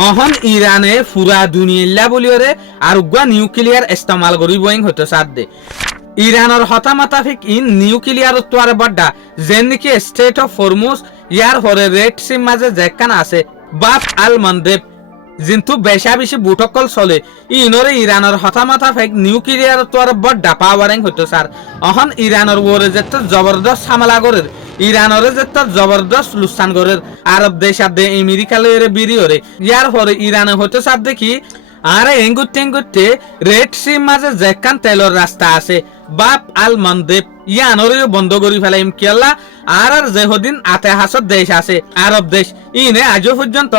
অহন ইরানে পুরা দুনিয়া বলিওরে আর উগা নিউক্লিয়ার ইস্তেমাল করিবইং হতে সাদে ইরানের হতামাতাফিক ইন নিউক্লিয়ার তোয়ারে বড্ডা যেন নাকি স্টেট অফ হরমুজ ইয়ার হরে রেড সি মাঝে যেখান আছে বাপ আল মন্দেব কিন্তু বেশা বেশি বুটকল চলে ইনরে ইরানের হতামাতাফিক নিউক্লিয়ার তোয়ারে বড্ডা পাওয়ারিং হতে সার অহন ইরানের ওরে যেত জবরদস্ত হামলা করের ইরানরে যেত জবরদস্ত লুসান করের আরব দেশ আদে আমেরিকা লয়ের বিরিয়রে ইয়ার পরে ইরানে হতে সার দেখি আরে এঙ্গুতে রেড সি মাঝে যেখান তেলর রাস্তা আছে বাপ আল মন্দেব ইয়ানরেও বন্ধ করি ফেলাইম কেলা আর যেহদিন আতে হাসত দেশ আছে আরব দেশ ইনে আজও পর্যন্ত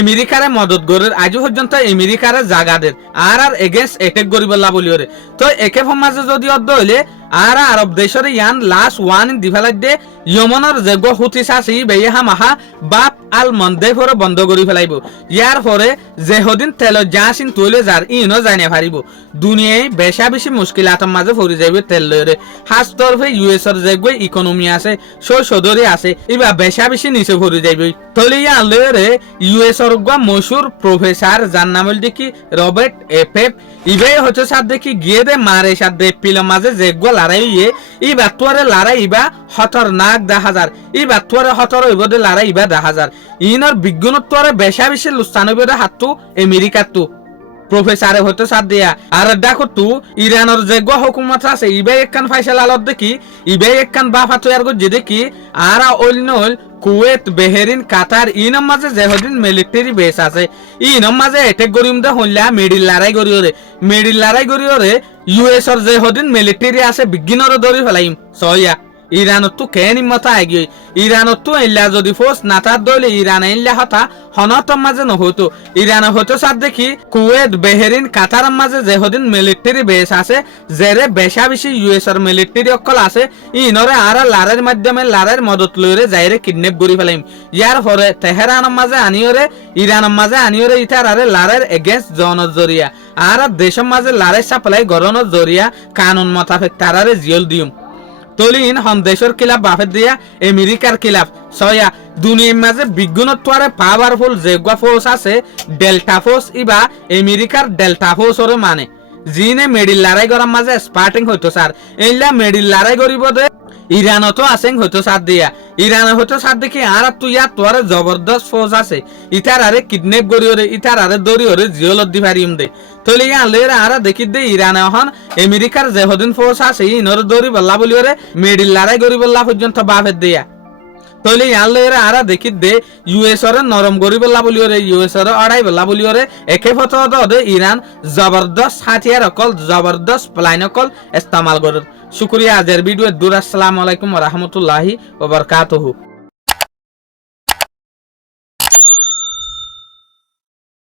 আমেরিকারে মদত গরের আজও পর্যন্ত আমেরিকারে জাগাদের আর এগেন্স্ট এটেক করি বললা বলিওরে তো একে সমাজে যদি অর্ধ হইলে আর আরব দেশের ইয়ান লাস্ট ওয়ান দিফালাই দে ইয়মনের যেগ হুতি চাষি বেহা মাহা বাপ আল মন্দেফরে বন্ধ করি ফেলাইব ইয়ার পরে যেহদিন তেল যাসিন তৈলে যার ইনো যাই না পারিব দুনিয়ায় বেশা বেশি মুশকিলাতের মাঝে পড়ে যাইবে তেল লইরে হাস তরফে ইউএসর যেগ ইকোনমি আছে সদরে আছে ইবা বেশা বেশি নিচে পড়ে যাইবে তলে ইয়ান লইরে ইউএসর গা মশুর প্রফেসর যার নাম হল দেখি রবার্ট এফ ইবে হচ্ছে সাথ দেখি গিয়ে দে মারে সাথ দে পিল মাঝে যেগ লড়াই ইবা তোরে লড়াই ইবা খতরনাক 10,000 ইবা তোরে খতর হইব দে লড়াই ইবা 10,000 ইনর বিজ্ঞানত তোরে বেশা বেশি লুস্তান হইব দে হাতু আমেরিকার তু প্রফেসরে হতে সাথ দিয়া আর দেখো তু ইরানের যেগ হুকুমত আছে ইবে একখান ফাইসাল আলত দেখি ইবে একখান বাফা তৈয়ার করছে দেখি আর অন্য কুয়েত বেহেরিন কাতার ইনম মাঝে যেহদিন মিলিটারি বেস আছে ইনম মাঝে এটেক গরিম দে হইলা মেডিল লড়াই করিওরে ইউএস এর যেহদিন মিলিটারি আছে বিজ্ঞানর দরি ফেলাইম সয়া ইরানত তো কেন মতা আগে ইরানত তো ইল্লা যদি ফোর্স নাতার দলে ইরান ইল্লা হতা হনতম মাঝে নহতো ইরান হতো সাথ দেখি কুয়েত বেহেরিন কাতার মাঝে যেহদিন মিলিটারি বেস আছে জেরে বেশা বেশি ইউএস এর মিলিটারি অকল আছে ইনরে আর লারের মাধ্যমে লারের মদত লইরে যাইরে কিডন্যাপ করি ফেলাইম ইয়ার পরে তেহরানের মাঝে আনিওরে ইরানের মাঝে আনিওরে ইতার আরে লারের এগেইনস্ট জনের জরিয়া আর দেশের মাঝে লারের সাপ্লাই গরনের জরিয়া কানুন মোতাবেক তারারে জিয়ল দিম তলিন হন দেশের খিলাফ বাফের দিয়া আমেরিকার খিলাফ সয়া দুনিয়ার মাঝে বিজ্ঞানত্বরে পাওয়ারফুল যেগুয়া ফোর্স আছে ডেল্টা ফোর্স ইবা আমেরিকার ডেল্টা ফোর্সরে মানে জিনে মেডিল লড়াই করার মাঝে স্পার্টিং হইতো স্যার এইলা মেডিল লড়াই করিব দে ইরানতো আছেন হইতো সাথ দিয়া ইরান হইতো সাথ দেখি আর তুই ইয়ার তোরে জবরদস্ত ফোর্স আছে ইতার আরে কিডন্যাপ করিওরে ইতার আরে দরিওরে জিওলত দি পারিম দে তলে ইয়ান লের আর দেখি দে ইরান এখন আমেরিকার যেহদিন ফোর্স আছে ইনর দরি বল্লা বলিওরে মেডিল লড়াই করি বল্লা পর্যন্ত বাফের দিয়া তলে ইয়ান লের আর দেখি দে ইউএস এর নরম করি বল্লা বলিওরে ইউএস এর অড়াই বল্লা বলিওরে একে ফটো দে ইরান জবরদস্ত হাতিয়ার অকল জবরদস্ত প্লাইন অকল ইস্তেমাল করে শুকরিয়া আজের ভিডিও দূর আসসালামু আলাইকুম ওয়া রাহমাতুল্লাহি ওয়া বারাকাতুহু।